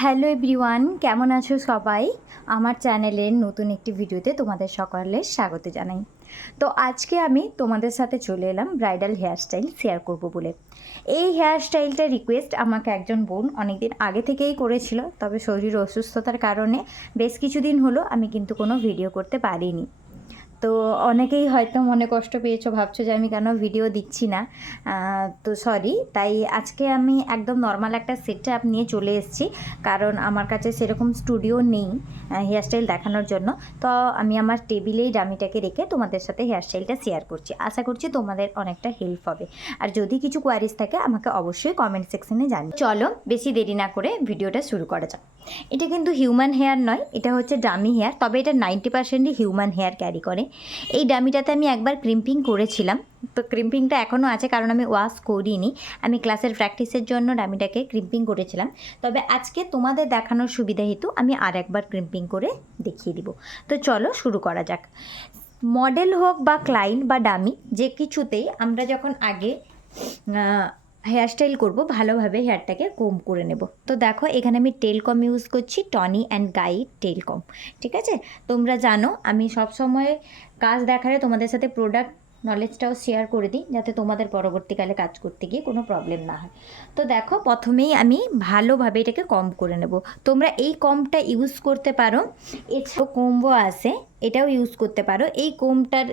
Hello everyone, কেমন আছো সবাই? আমার চ্যানেলের নতুন একটি ভিডিওতে তোমাদের সকলের স্বাগত জানাই। তো আজকে আমি তোমাদের সাথে চলে এলাম ব্রাইডাল হেয়ারস্টাইল শেয়ার করব বলে। এই হেয়ারস্টাইলটা রিকোয়েস্ট আমাকে একজন বোন অনেক দিন আগে থেকেই করেছিল, তবে শরীর অসুস্থতার কারণে বেশ কিছুদিন হলো আমি কিন্তু কোনো ভিডিও করতে পারিনি। তো অনেকেই হয়তো মনে কষ্ট পেয়েছো, ভাবছো যে আমি কেন ভিডিও দিচ্ছি না। তো সরি। তাই আজকে আমি একদম নর্মাল একটা সেটআপ নিয়ে চলে এসেছি, কারণ আমার কাছে সেরকম স্টুডিও নেই হেয়ারস্টাইল দেখানোর জন্য। তো আমি আমার টেবিলেই ডামিটাকে রেখে তোমাদের সাথে হেয়ারস্টাইলটা শেয়ার করছি। আশা করছি তোমাদের অনেকটা হেল্প হবে। আর যদি কিছু কোয়ারিজ থাকে আমাকে অবশ্যই কমেন্ট সেকশনে জানিও। চলো বেশি দেরি না করে ভিডিওটা শুরু করা যাক। এটা কিন্তু হিউম্যান হেয়ার নয়, এটা হচ্ছে ডামি হেয়ার, তবে এটা 90%ই হিউম্যান হেয়ার ক্যারি করে। এই ডামিটাতে আমি একবার ক্রিম্পিং করেছিলাম, তো ক্রিম্পিংটা এখনও আছে কারণ আমি ওয়াশ করিনি। আমি ক্লাসের প্র্যাকটিসের জন্য ডামিটাকে ক্রিম্পিং করেছিলাম, তবে আজকে তোমাদের দেখানোর সুবিধা হেতু আমি আর একবার ক্রিম্পিং করে দেখিয়ে দিব। তো চলো শুরু করা যাক। মডেল হোক বা ক্লায়েন্ট বা ডামি, যে কিছুতেই আমরা যখন আগে হেয়ারস্টাইল করব ভালোভাবে হেয়ারটাকে কোম করে নেব। তো দেখো এখানে আমি টেলকম ইউজ করছি, টনি অ্যান্ড গাইড টেলকম। ঠিক আছে, তোমরা জানো আমি সবসময় কাজ দেখালে তোমাদের সাথে প্রোডাক্ট নলেজটাও শেয়ার করে দিই, যাতে তোমাদের পরবর্তীকালে কাজ করতে গিয়ে কোনো প্রবলেম না হয়। তো দেখো প্রথমেই আমি ভালোভাবে এটাকে কম করে নেব। তোমরা এই কমটা ইউজ করতে পারো, এছাড়াও কোম্বো আছে, এটাও ইউজ করতে পারো। এই কোমটার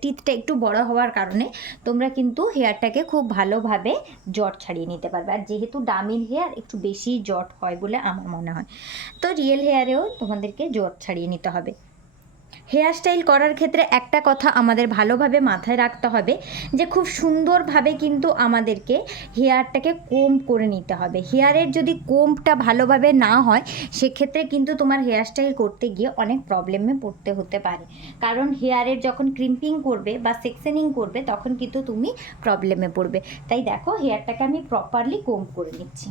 টিথটা একটু বড় হওয়ার কারণে তোমরা কিন্তু হেয়ারটাকে খুব ভালোভাবে জট ছাড়িয়ে নিতে পারবে। আর যেহেতু ডামির হেয়ার একটু বেশি জট হয় বলে আমার মনে হয়, তো রিয়েল হেয়ারেও তোমাদেরকে জট ছাড়িয়ে নিতে হবে। হেয়ারস্টাইল করার ক্ষেত্রে একটা কথা আমাদের ভালোভাবে মাথায় রাখতে হবে, যে খুব সুন্দরভাবে কিন্তু আমাদেরকে হেয়ারটাকে কোম করে নিতে হবে। হেয়ারের যদি কোমটা ভালোভাবে না হয়, সেক্ষেত্রে কিন্তু তোমার হেয়ারস্টাইল করতে গিয়ে অনেক প্রবলেমে পড়তে হতে পারে। কারণ হেয়ারের যখন ক্রিম্পিং করবে বা সেকশনিং করবে তখন কিন্তু তুমি প্রবলেমে পড়বে। তাই দেখো হেয়ারটাকে আমি প্রপারলি কোম করে নিচ্ছি।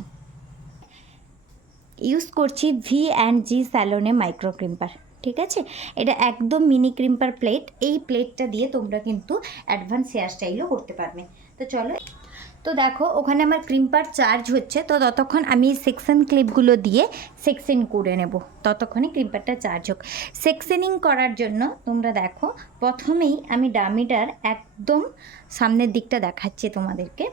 ইউজ করছি V&G স্যালনে মাইক্রো ক্রিম্পার। ঠিক আছে, এটা একদম মিনি ক্রিম্পার প্লেট। এই প্লেটটা দিয়ে তোমরা কিন্তু অ্যাডভান্স হেয়ার স্টাইলও করতে পারবে। তো চলো, তো দেখো ওখানে আমার ক্রিম্পার চার্জ হচ্ছে, তো ততক্ষণ আমি সেকশন ক্লিপগুলো দিয়ে সেকশন করে নেব, ততক্ষণে ক্রিম্পারটা চার্জ হোক। সেকশনিং করার জন্য তোমরা দেখো প্রথমেই আমি ডামিটার একদম সামনের দিকটা দেখাচ্ছি তোমাদেরকে।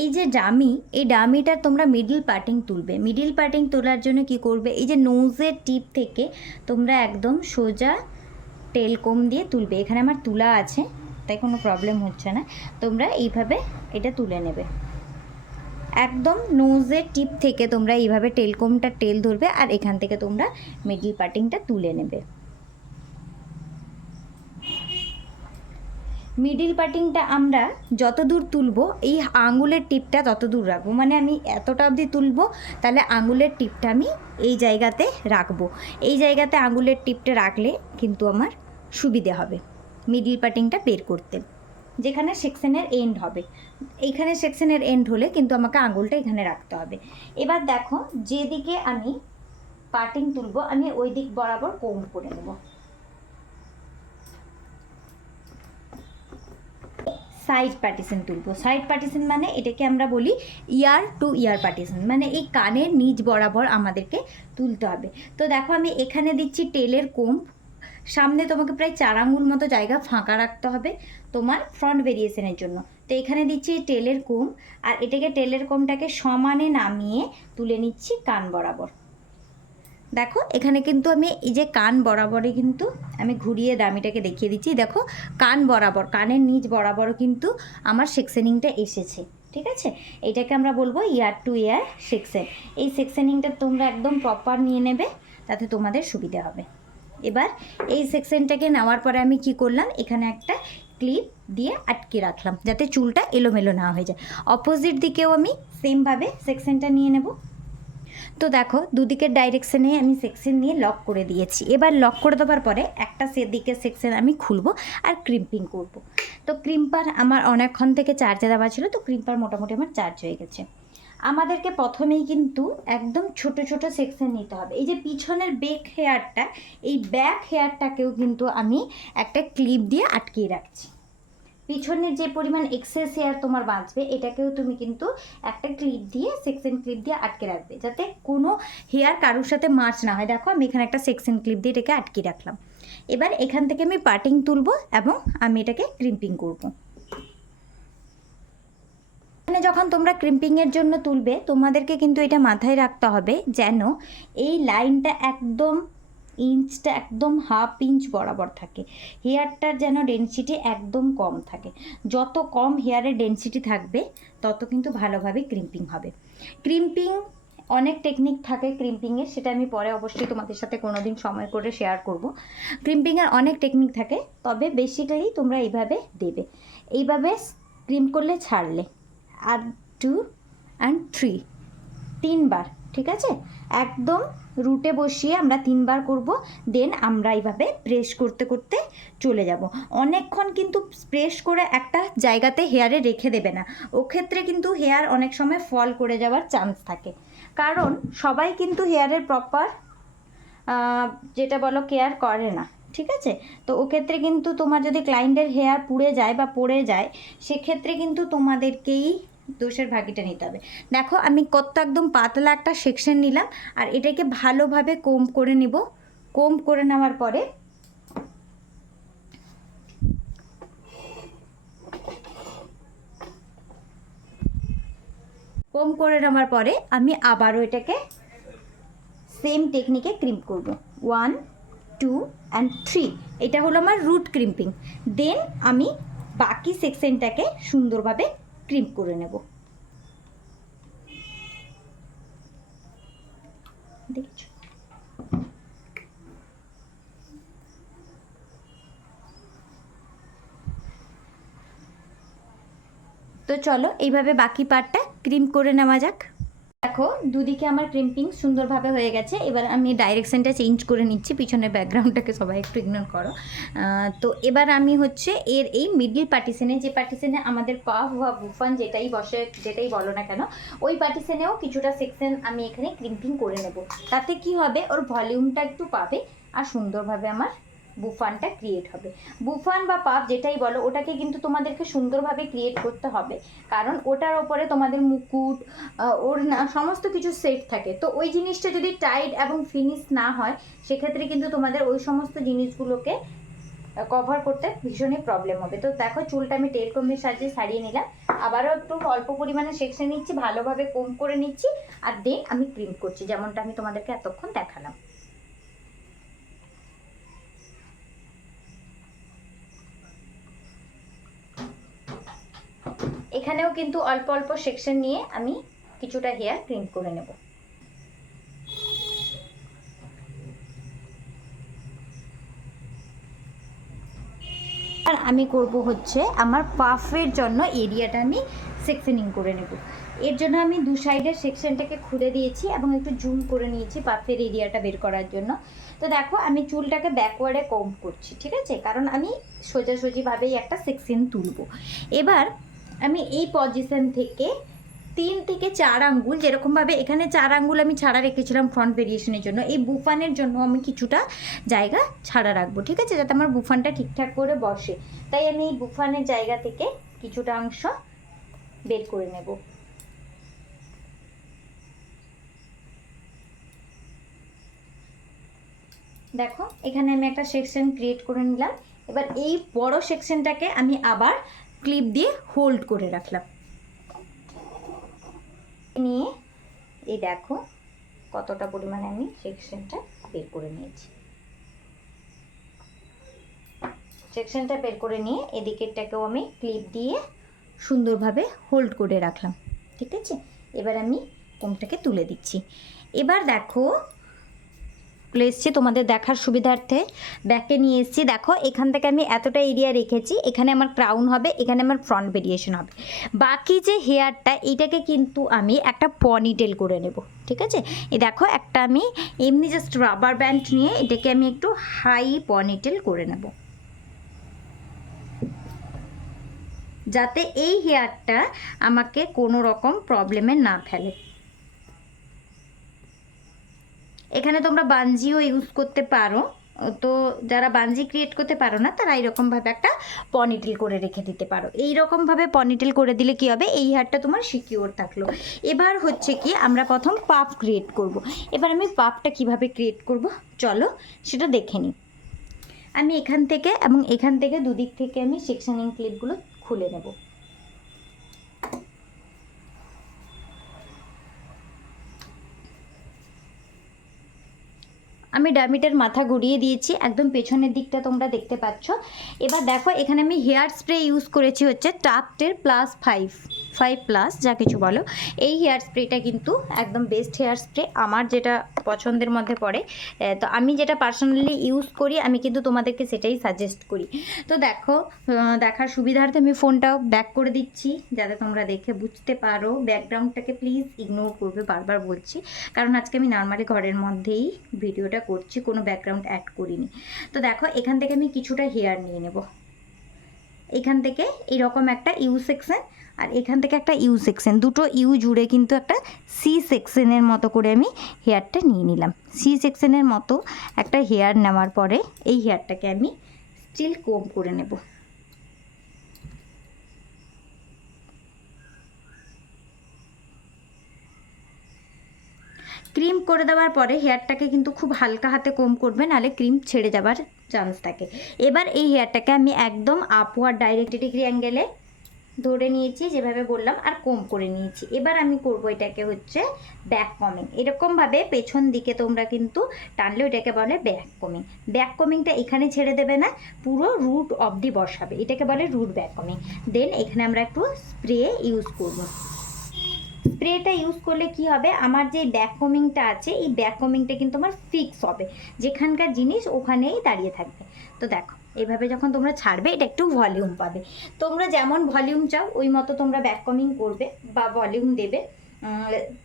এই যে ডামি, এই ডামিটার তোমরা মিডল পার্টিং তুলবে। মিডল পার্টিং তোলার জন্য কি করবে, এই যে নোজের টিপ থেকে তোমরা একদম সোজা টেলকম দিয়ে তুলবে। এখানে আমার তুলা আছে তাই কোনো প্রবলেম হচ্ছে না। তোমরা এইভাবে এটা তুলে নেবে, একদম নোজের টিপ থেকে তোমরা এইভাবে টেলকমটা টেল ধরবে, আর এখান থেকে তোমরা মিডল পার্টিংটা তুলে নেবে। মিডিল পার্টিংটা আমরা যত দূর তুলবো, এই আঙুলের টিপটা তত দূর রাখবো, মানে আমি এতটা অবধি তুলবো, তাহলে আঙুলের টিপটা আমি এই জায়গাতে রাখবো। এই জায়গাতে আঙুলের টিপটা রাখলে কিন্তু আমার সুবিধে হবে মিডিল পার্টিংটা বের করতে। যেখানে সেকশনের এন্ড হবে, এইখানে সেকশনের এন্ড হলে কিন্তু আমাকে আঙুলটা এখানে রাখতে হবে। এবার দেখো যেদিকে আমি পার্টিং তুলবো আমি ওই দিক বরাবর কোম্ব করে নেব। সাইড পার্টিশন তুলবো। সাইড পার্টিশন মানে এটাকে আমরা বলি ইয়ার টু ইয়ার পার্টিশন, মানে এই কানের নিচ বরাবর আমাদেরকে তুলতে হবে। তো দেখো আমি এখানে দিচ্ছি টেলের কোম্ব। সামনে তোমাকে প্রায় 4 আঙুল মতো জায়গা ফাঁকা রাখতে হবে তোমার ফ্রন্ট ভেরিয়েশনের জন্য। তো এখানে দিচ্ছি টেলের কোম্ব, আর এটাকে টেলের কোম্বটাকে সমানে নামিয়ে তুলে নিচ্ছি কান বরাবর। দেখো এখানে কিন্তু আমি এই যে কান বরাবরই কিন্তু আমি ঘুরিয়ে ডামিটাকে দেখিয়ে দিচ্ছি। দেখো কান বরাবর, কানের নিচ বরাবরও কিন্তু আমার সেকশনিংটা এসেছে। ঠিক আছে, এটাকে আমরা বলবো ইয়ার টু ইয়ার সেকশন। এই সেকশনিংটা তোমরা একদম প্রপার নিয়ে নেবে, তাতে তোমাদের সুবিধা হবে। এবার এই সেকশনটাকে নেওয়ার পরে আমি কি করলাম, এখানে একটা ক্লিপ দিয়ে আটকে রাখলাম যাতে চুলটা এলোমেলো না হয়ে যায়। অপোজিট দিকেও আমি সেমভাবে সেকশনটা নিয়ে নেব। তো দেখো দুদিকের ডাইরেকশানে আমি সেকশন নিয়ে লক করে দিয়েছি। এবার লক করে দেওয়ার পরে একটা সেদিকের সেকশন আমি খুলবো আর ক্রিম্পিং করব। তো ক্রিম্পার আমার অনেকক্ষণ থেকে চার্জে দেওয়া ছিল, তো ক্রিম্পার মোটামুটি আমার চার্জ হয়ে গেছে। আমাদেরকে প্রথমেই কিন্তু একদম ছোট ছোট সেকশন নিতে হবে। এই যে পিছনের ব্যাক হেয়ারটা, এই ব্যাক হেয়ারটাকেও কিন্তু আমি একটা ক্লিপ দিয়ে আটকিয়ে রাখছি। পিছনের যে পরিমাণ এক্সেস হেয়ার তোমার বাঁচবে এটাকেও তুমি কিন্তু একটা ক্লিপ দিয়ে সেকশন ক্লিপ দিয়ে আটকে রাখবে, যাতে কোনো হেয়ার কারোর সাথে মার্চ না হয়। দেখো আমি এখানে একটা সেকশন ক্লিপ দিয়ে এটাকে আটকে রাখলাম। এবার এখান থেকে আমি পার্টিং তুলবো এবং আমি এটাকে ক্রিম্পিং করব। এখানে যখন তোমরা ক্রিম্পিংয়ের জন্য তুলবে তোমাদেরকে কিন্তু এটা মাথায় রাখতে হবে যেন এই লাইনটা একদম ইঞ্চটা একদম হাফ ইঞ্চ বরাবর থাকে, হেয়ারটার যেন ডেনসিটি একদম কম থাকে। যত কম হেয়ারের ডেনসিটি থাকবে তত কিন্তু ভালোভাবে ক্রিম্পিং হবে। ক্রিম্পিং অনেক টেকনিক থাকে ক্রিম্পিংয়ের, সেটা আমি পরে অবশ্যই তোমাদের সাথে কোনো দিন সময় করে শেয়ার করব। ক্রিম্পিংয়ের অনেক টেকনিক থাকে, তবে বেসিক্যালি তোমরা এইভাবে দেবে, এইভাবে ক্রিম করলে ছাড়লে, আর 2 and 3 তিনবার, ঠিক আছে? একদম রুটে বসিয়ে আমরা 3 বার করব, দেন আমরা এইভাবে প্রেস করতে করতে চলে যাব। অনেকক্ষণ কিন্তু প্রেস করে একটা জায়গাতে হেয়ারে রেখে দেবে না, ও ক্ষেত্রে কিন্তু হেয়ার অনেক সময় ফল করে যাওয়ার চান্স থাকে, কারণ সবাই কিন্তু হেয়ারের প্রপার যেটা বলো কেয়ার করে না, ঠিক আছে? তো ও ক্ষেত্রে কিন্তু তোমার যদি ক্লায়েন্টের হেয়ার পুড়ে যায় বা পড়ে যায়, সেক্ষেত্রে কিন্তু তোমাদেরকেই দোষের ভাগিটা নিতে হবে। দেখো আমি কত একদম পাতলা একটা সেকশন নিলাম, আর এটাকে ভালোভাবে কোম্ব করে নিব। কোম্ব করে নেওয়ার পরে আমি আবারও এটাকে সেম টেকনিকে ক্রিম্প করব। 1, 2 and 3, এটা হলো আমার রুট ক্রিম্পিং। দেন আমি বাকি সেকশনটাকে সুন্দরভাবে ক্রিম্প করে নেব। দেখছো? তো চলো এইভাবে বাকি পার্টটা ক্রিম্প করে নেওয়া যাক। দেখো দুদিকে আমার ক্রিম্পিং সুন্দরভাবে হয়ে গেছে। এবার আমি ডাইরেকশনটা চেঞ্জ করে নিচ্ছি, পিছনের ব্যাকগ্রাউন্ডটাকে সবাই একটু ইগনোর করো। তো এবার আমি হচ্ছে এর এই মিডল পার্টিশনে, যে পার্টিশনে আমাদের পাফ বা বুফান যেটাই বসে, যেটাই বলো না কেন, ওই পার্টিশনেও কিছুটা সেকশন আমি এখানে ক্রিম্পিং করে নেব। তাতে কি হবে, ওর ভলিউমটা একটু পাবে আর সুন্দরভাবে আমার বুফানটা ক্রিয়েট হবে। বুফান বা পাফ যেটাই বলো, ওটাকে কিন্তু তোমাদেরকে সুন্দরভাবে ক্রিয়েট করতে হবে, কারণ ওটার ওপরে তোমাদের মুকুট, ওর না সমস্ত কিছু সেট থাকে। তো ওই জিনিসটা যদি টাইট এবং ফিনিশ না হয়, সেক্ষেত্রে কিন্তু তোমাদের ওই সমস্ত জিনিসগুলোকে কভার করতে ভীষণই প্রবলেম হবে। তো দেখো চুলটা আমি টেল কম্বের সাহায্যে সারিয়ে নিলাম, আবারও একটু অল্প পরিমাণে সেকশন নিচ্ছি, ভালোভাবে কোম্ব করে নিচ্ছি, আর দেন আমি ক্রিম করছি, যেমনটা আমি তোমাদেরকে এতক্ষণ দেখালাম। এখানেও কিন্তু অল্প অল্প সেকশন নিয়ে আমি কিছুটা হেয়ার ক্রিম করে নেব। আর আমি করব হচ্ছে আমার পাফের জন্য এরিয়াটা আমি সেকশনিং করে নেব। এর জন্য আমি দু সাইডের সেকশনটাকে খুলে দিয়েছি এবং একটু জুম করে নিয়েছি পাফের এরিয়াটা বের করার জন্য। তো দেখো আমি চুলটাকে ব্যাকওয়ার্ডে কম্ব করছি, ঠিক আছে? কারণ আমি সোজাসুজিভাবেই একটা সেকশন তুলব। এবার আমি এই পজিশন থেকে 3 থেকে 4 আঙ্গুল, যেরকমভাবে এখানে 4 আঙ্গুল আমি ছাড়া রেখেছিলাম ফ্রন্ট ভেরিয়েশনের জন্য, এই বুফানের জন্য আমি কিছুটা জায়গা ছাড়া রাখবো, ঠিক আছে? যাতে আমার বুফানটা ঠিকঠাক করে বসে। তাই আমি এই বুফানের জায়গা থেকে কিছুটা অংশ বের করে নেব। দেখো এখানে আমি একটা সেকশন ক্রিয়েট করে নিলাম। এবার এই বড় সেকশনটাকে আমি আবার ক্লিপ দিয়ে হোল্ড করে রাখলাম, নিয়ে এই দেখো কতটা পরিমাণে আমি সেকশনটা বের করে নিয়েছি। সেকশনটা বের করে নিয়ে এদিকেরটাকেও আমি ক্লিপ দিয়ে সুন্দরভাবে হোল্ড করে রাখলাম, ঠিক আছে? এবার আমি কোমটাকে তুলে দিচ্ছি। এবার দেখো এসছি তোমাদের দেখার সুবিধার্থে ব্যাকে নিয়ে এসেছি। দেখো এখান থেকে আমি এতটা এরিয়া রেখেছি, এখানে আমার ক্রাউন হবে, এখানে আমার ফ্রন্ট ভেরিয়েশন হবে। বাকি যে হেয়ারটা এইটাকে কিন্তু আমি একটা পনিটেল করে নেব, ঠিক আছে? এই দেখো একটা আমি এমনি জাস্ট রাবার ব্যান্ড নিয়ে এটাকে আমি একটু হাই পনিটেল করে নেব, যাতে এই হেয়ারটা আমাকে কোনো রকম প্রবলেমে না ফেলে। এখানে তোমরা বানজিও ইউজ করতে পারো, তো যারা বাঞ্জি ক্রিয়েট করতে পারো না তারা এইরকমভাবে একটা পনিটেল করে রেখে দিতে পারো। এইরকমভাবে পনিটেল করে দিলে কি হবে, এই হেয়ারটা তোমার সিকিউর থাকলো। এবার হচ্ছে কি আমরা প্রথম পাফ ক্রিয়েট করব। এবার আমি পাফটা কিভাবে ক্রিয়েট করব চলো সেটা দেখে নিই। আমি এখান থেকে এবং এখান থেকে দুদিক থেকে আমি সেকশনিং ক্লিপগুলো খুলে নেব। আমি ডামিটার মাথা ঘুরিয়ে দিয়েছি, একদম পেছনের দিকটা তোমরা দেখতে পাচ্ছ। এবার দেখো এখানে আমি হেয়ার স্প্রে ইউজ করেছি হচ্ছে টাফটের +5 যা কিছু বলো। এই হেয়ার স্প্রেটা কিন্তু একদম বেস্ট হেয়ার স্প্রে, আমার যেটা পছন্দের মধ্যে পড়ে। তো আমি যেটা পার্সোনালি ইউজ করি আমি কিন্তু তোমাদেরকে সেটাই সাজেস্ট করি। তো দেখো দেখার সুবিধার্থে আমি ফোনটাও ব্যাক করে দিচ্ছি যাতে তোমরা দেখে বুঝতে পারো। ব্যাকগ্রাউন্ডটাকে প্লিজ ইগনোর করবে, বারবার বলছি, কারণ আজকে আমি নর্মালি ঘরের মধ্যেই ভিডিওটা করছি, কোনো ব্যাকগ্রাউন্ড অ্যাড করিনি। তো দেখো এখান থেকে আমি কিছুটা হেয়ার নিয়ে নেব, এখান থেকে এরকম একটা ইউ সেকশন আর এখান থেকে একটা ইউ সেকশন, দুটো ইউ জুড়ে কিন্তু একটা সি সেকশনের মতো করে আমি হেয়ারটা নিয়ে নিলাম। সি সেকশনের মতো একটা হেয়ার নেওয়ার পরে এই হেয়ারটাকে আমি স্টিল কোম করে নেব। ক্রিম করে দেওয়ার পরে হেয়ারটাকে কিন্তু খুব হালকা হাতে কোম করবে, নাহলে ক্রিম ছেড়ে যাবার চান্স থাকে। এবার এই হেয়ারটাকে আমি একদম আপওয়ার্ড ডাইরেক্ট ডিগ্রি অ্যাঙ্গেলে ধরে নিয়েছি যেভাবে বললাম, আর কোম করে নিয়েছি। এবার আমি করব এটাকে হচ্ছে ব্যাক কমিং। এরকমভাবে পেছন দিকে তোমরা কিন্তু টানলে এটাকে বলে ব্যাক কমিং। ব্যাক কমিংটা এখানে ছেড়ে দেবে না, পুরো রুট অবধি বসাবে, এটাকে বলে রুট ব্যাক কমিং। দেন এখানে আমরা একটু স্প্রে ইউজ করব। স্প্রেটা ইউজ করলে কি হবে, আমার যে ব্যাক কমিংটা আছে এই ব্যাক কমিংটা কিন্তু আমার ফিক্স হবে, যেখানকার জিনিস ওখানেই দাঁড়িয়ে থাকবে। তো দেখো এইভাবে যখন তোমরা ছাড়বে এটা একটু ভলিউম পাবে। তোমরা যেমন ভলিউম চাও ওই মতো তোমরা ব্যাক কমিং করবে বা ভলিউম দেবে।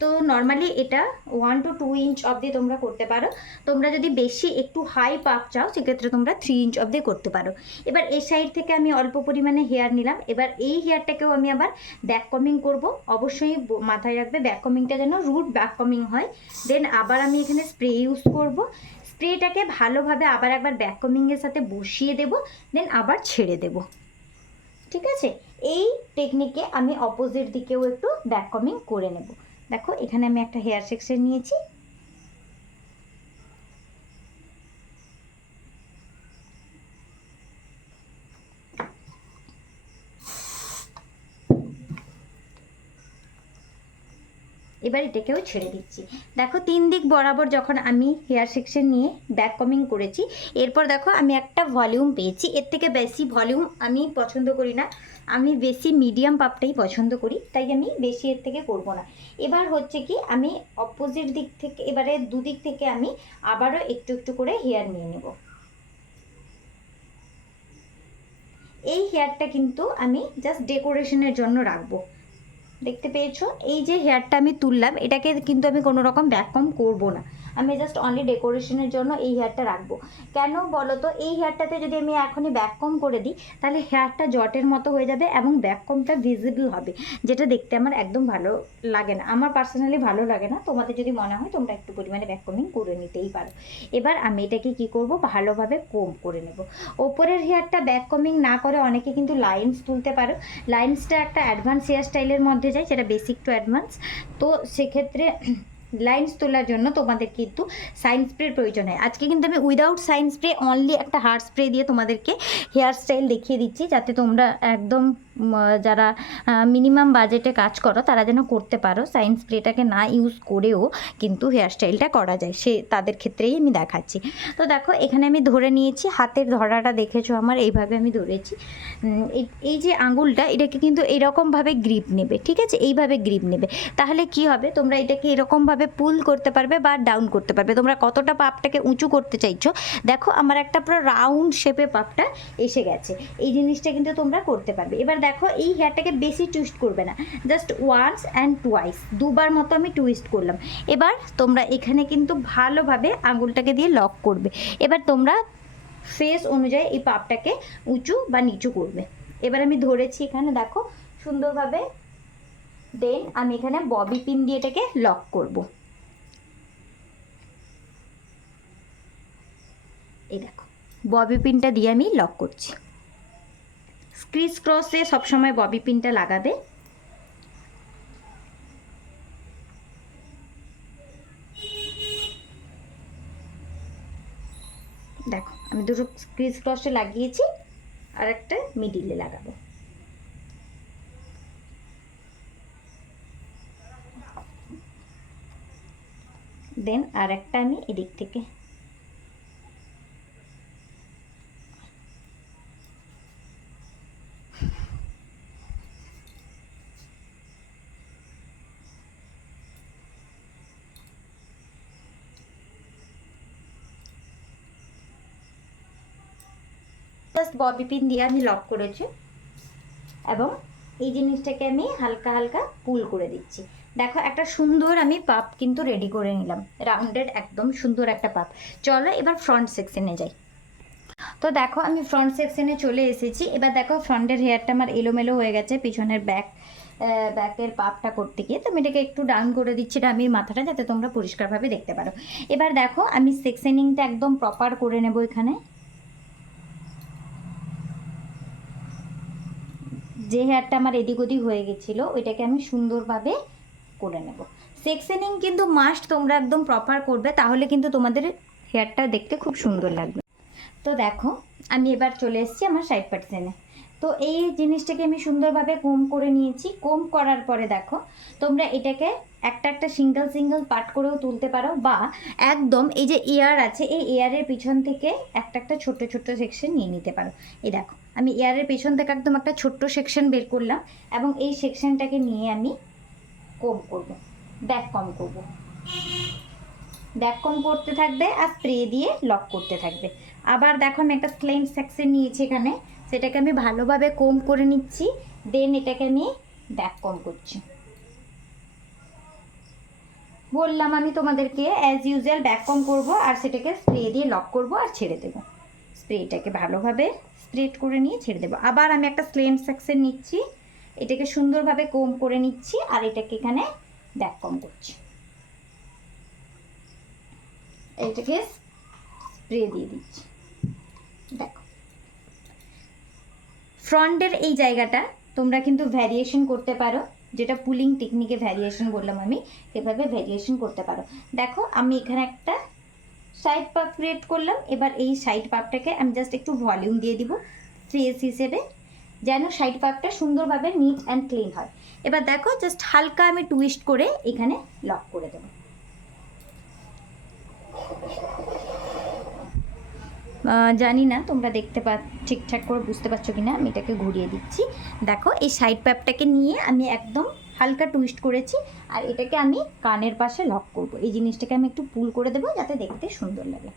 তো নর্মালি এটা 1 to 2 ইঞ্চ অবধি তোমরা করতে পারো। তোমরা যদি বেশি একটু হাই পাপ চাও সেক্ষেত্রে তোমরা 3 ইঞ্চ অবধি করতে পারো। এবার এই সাইড থেকে আমি অল্প পরিমাণে হেয়ার নিলাম। এবার এই হেয়ারটাকেও আমি আবার ব্যাক কমিং করব। অবশ্যই মাথায় রাখবে ব্যাক কমিংটা যেন রুট ব্যাক কমিং হয়। দেন আবার আমি এখানে স্প্রে ইউজ করব। স্প্রেটাকে ভালোভাবে আবার একবার ব্যাক কমিংয়ের সাথে বসিয়ে দেব, দেন আবার ছেড়ে দেব। ঠিক আছে, এই টেকনিকে আমি অপোজিট দিকেও একটু ব্যাক কমিং করে নেব। দেখো এখানে আমি একটা হেয়ার সেকশন নিয়েছি, এবার এটাকেও ছেড়ে দিচ্ছি। দেখো 3 দিক বরাবর যখন আমি হেয়ার সেকশন নিয়ে ব্যাক কমিং করেছি, এরপর দেখো আমি একটা ভলিউম পেয়েছি। এর থেকে বেশি ভলিউম আমি পছন্দ করি না, আমি বেশি মিডিয়াম পাপটাই পছন্দ করি, তাই আমি বেশি এর থেকে করব না। এবার হচ্ছে কি আমি অপোজিট দিক থেকে এবারে দুদিক থেকে আমি আবারও একটু একটু করে হেয়ার নিয়ে নেব। এই হেয়ারটা কিন্তু আমি জাস্ট ডেকোরেশনের জন্য রাখবো। দেখতে পেয়েছো, এই যে হেয়ারটা আমি তুললাম এটাকে কিন্তু আমি কোনো রকম ব্যাক কম করবো না, আমি জাস্ট অনলি ডেকোরেশনের জন্য এই হেয়ারটা রাখবো। কেন বলো তো, এই হেয়ারটাতে যদি আমি এখনই ব্যাক কম করে দিই তাহলে হেয়ারটা জটের মতো হয়ে যাবে এবং ব্যাক কমটা ভিজিবল হবে, যেটা দেখতে আমার একদম ভালো লাগে না, আমার পার্সোনালি ভালো লাগে না। তোমাদের যদি মনে হয় তোমরা একটু পরিমাণে ব্যাক কমিং করে নিতেই পারো। এবার আমি এটাকে কি করব, ভালোভাবে কোম করে নেব। ওপরের হেয়ারটা ব্যাক কমিং না করে অনেকে কিন্তু লাইন্স তুলতে পারো। লাইন্সটা একটা অ্যাডভান্স হেয়ার স্টাইলের মধ্যে যায়, যেটা বেসিক টু অ্যাডভান্স। তো সেক্ষেত্রে লাইন্স তোলার জন্য তোমাদের কিন্তু সাইন স্প্রের প্রয়োজন হয়। আজকে কিন্তু আমি উইদাউট সাইন স্প্রে অনলি একটা হার্ড স্প্রে দিয়ে তোমাদেরকে হেয়ার স্টাইল দেখিয়ে দিচ্ছি, যাতে তোমরা একদম যারা মিনিমাম বাজেটে কাজ করো তারা যেন করতে পারো। সাইন স্প্রেটাকে না ইউজ করেও কিন্তু হেয়ার স্টাইলটা করা যায়, সে তাদের ক্ষেত্রেই আমি দেখাচ্ছি। তো দেখো এখানে আমি ধরে নিয়েছি, হাতের ধরাটা দেখেছো আমার, এইভাবে আমি ধরেছি। এই যে আঙুলটা এটাকে কিন্তু এরকমভাবে গ্রিপ নেবে, ঠিক আছে, এইভাবে গ্রিপ নেবে। তাহলে কি হবে, তোমরা এটাকে এরকমভাবে পুল করতে পারবে বা ডাউন করতে পারবে, তোমরা কতটা পাপটাকে উঁচু করতে চাইছো। দেখো আমার একটা পুরো রাউন্ড শেপে পাপটা এসে গেছে, এই জিনিসটা কিন্তু তোমরা করতে পারবে। এবার দেখো এই হেয়ারটাকে বেশি টুইস্ট করবে না, জাস্ট ওয়ান্স অ্যান্ড টুয়াইস, দুবার মতো আমি টুইস্ট করলাম। এবার তোমরা এখানে কিন্তু ভালোভাবে আঙুলটাকে দিয়ে লক করবে। এবার তোমরা ফেস অনুযায়ী এই পাপটাকে উঁচু বা নিচু করবে। এবার আমি ধরেছি এখানে দেখো সুন্দরভাবে, দেন আমি এখানে ববি পিন দিয়ে এটাকে লক করব। এই দেখো ববি পিনটা দিয়ে আমি লক করছি। ক্রিস ক্রসে সবসময় ববি পিনটা লাগাবে। দেখো আমি দুটো ক্রিস ক্রসে লাগিয়েছি, আর একটা মিডিলে লাগাবো। দেন আর একটা আমি এদিক থেকে জাস্ট ববি পিন দিয়ে আমি লক করেছি এবং এই জিনিসটাকে আমি হালকা হালকা পুল করে দিচ্ছি। দেখো একটা সুন্দর আমি পাপ কিন্তু রেডি করে নিলাম, রাউন্ডেড একদম সুন্দর একটা পাপ। চলো এবার ফ্রন্ট সেকশনে যাই। তো দেখো আমি ফ্রন্ট সেকশনে চলে এসেছি। এবার দেখো ফ্রন্টের হেয়ারটা আমার এলোমেলো হয়ে গেছে পিছনের ব্যাকের পাপটা করতে গিয়ে, তো আমি এটাকে একটু ডাউন করে দিচ্ছি ডামির মাথাটা, যাতে তোমরা পরিষ্কারভাবে দেখতে পারো। এবার দেখো আমি সেকশনিংটা একদম প্রপার করে নেব। এখানে যে হেয়ারটা আমার এদিক ওদিক হয়ে গেছিলো ওইটাকে আমি সুন্দরভাবে করে নেব। সেকশনিং কিন্তু মাস্ট তোমরা একদম প্রপার করবে, তাহলে কিন্তু তোমাদের হেয়ারটা দেখতে খুব সুন্দর লাগবে। তো দেখো আমি এবার চলে এসেছি আমার সাইড পার্টিশনে। তো এই জিনিসটাকে আমি সুন্দরভাবে কোম করে নিয়েছি। কোম করার পরে দেখো তোমরা এটাকে একটা একটা সিঙ্গেল পার্ট করেও তুলতে পারো, বা একদম এই যে এয়ার আছে এই এয়ারের পিছন থেকে একটা একটা ছোট্ট ছোট্ট সেকশন নিয়ে নিতে পারো। এই দেখো আমি এয়ারের পেছন থেকে একদম একটা ছোট্ট সেকশন বের করলাম এবং এই সেকশনটাকে নিয়ে আমি কোম করব, ব্যাক কম করব। ব্যাক কম করতে থাকবে আর স্প্রে দিয়ে লক করতে থাকবে। আবার দেখো আমি একটা স্লেন্ট সেকশন নিয়েছি এখানে, সেটাকে আমি ভালোভাবে কোম করে নিচ্ছি। দেন এটাকে আমি ব্যাক কম করছি। বললাম আমি তোমাদেরকে অ্যাজ ইউজুয়াল ব্যাক কম করবো আর সেটাকে স্প্রে দিয়ে লক করব আর ছেড়ে দেবো। স্প্রেটাকে ভালোভাবে স্প্রেড করে নিয়ে ছেড়ে দেবো। আবার আমি একটা স্লেন্ট সেকশন নিচ্ছি, এটাকে সুন্দরভাবে কোম করে নিচ্ছি আর এটাকে এখানে ব্যাক কম করছি। এটাকে স্প্রে দিয়ে দিচ্ছি। দেখো ফ্রন্টের এই জায়গাটা তোমরা কিন্তু ভ্যারিয়েশন করতে পারো, যেটা পুলিং টেকনিকে ভ্যারিয়েশন বললাম আমি, এভাবে ভ্যারিয়েশন করতে পারো। দেখো আমি এখানে একটা সাইড পাপ ক্রিয়েট করলাম। এবার এই সাইড পাপটাকে আমি জাস্ট একটু ভলিউম দিয়ে দিব ফেস হিসেবে, যেন সাইড পাপটা সুন্দরভাবে নিট অ্যান্ড ক্লিন হয়। এবার দেখো জাস্ট হালকা আমি টুইস্ট করে এখানে লক করে দেবো। জানি না তোমরা দেখতে ঠিকঠাক করে বুঝতে পারছো কিনা, আমি এটাকে ঘুরিয়ে দিচ্ছি। দেখো এই সাইড প্যাপটাকে নিয়ে আমি একদম হালকা টুইস্ট করেছি আর এটাকে আমি কানের পাশে লক করব। এই জিনিসটাকে আমি একটু পুল করে দেবো যাতে দেখতে সুন্দর লাগে।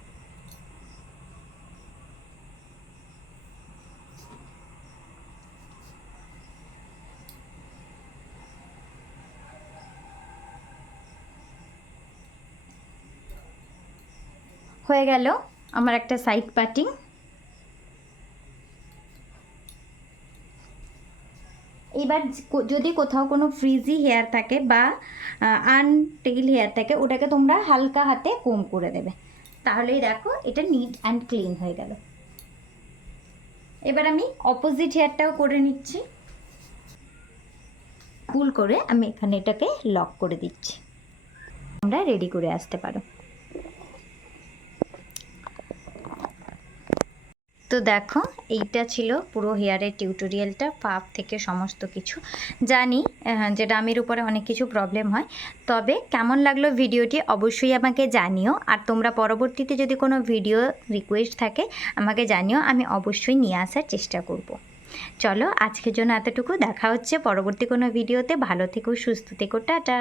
হয়ে গেল আমার একটা সাইড পার্টিং। এবার যদি কোথাও কোনো ফ্রিজি হেয়ার থাকে বা আনটেইল হেয়ার থাকে, ওটাকে তোমরা হালকা হাতে কোম করে দেবে, তাহলেই দেখো এটা নিট অ্যান্ড ক্লিন হয়ে গেল। এবার আমি অপোজিট হেয়ারটাও করে নিচ্ছি। পুল করে আমি এখানে এটাকে লক করে দিচ্ছি। তোমরা রেডি করে আসতে পারো। তো দেখো এইটা ছিল পুরো হেয়ারের টিউটোরিয়ালটা, পাপ থেকে সমস্ত কিছু। জানি যে ডামির উপরে অনেক কিছু প্রবলেম হয়, তবে কেমন লাগলো ভিডিওটি অবশ্যই আমাকে জানিও। আর তোমরা পরবর্তীতে যদি কোনো ভিডিও রিকোয়েস্ট থাকে আমাকে জানিও, আমি অবশ্যই নিয়ে আসার চেষ্টা করব। চলো আজকের জন্য এতটুকু, দেখা হচ্ছে পরবর্তী কোনো ভিডিওতে। ভালো থেকো, সুস্থ থেকো, টাটা।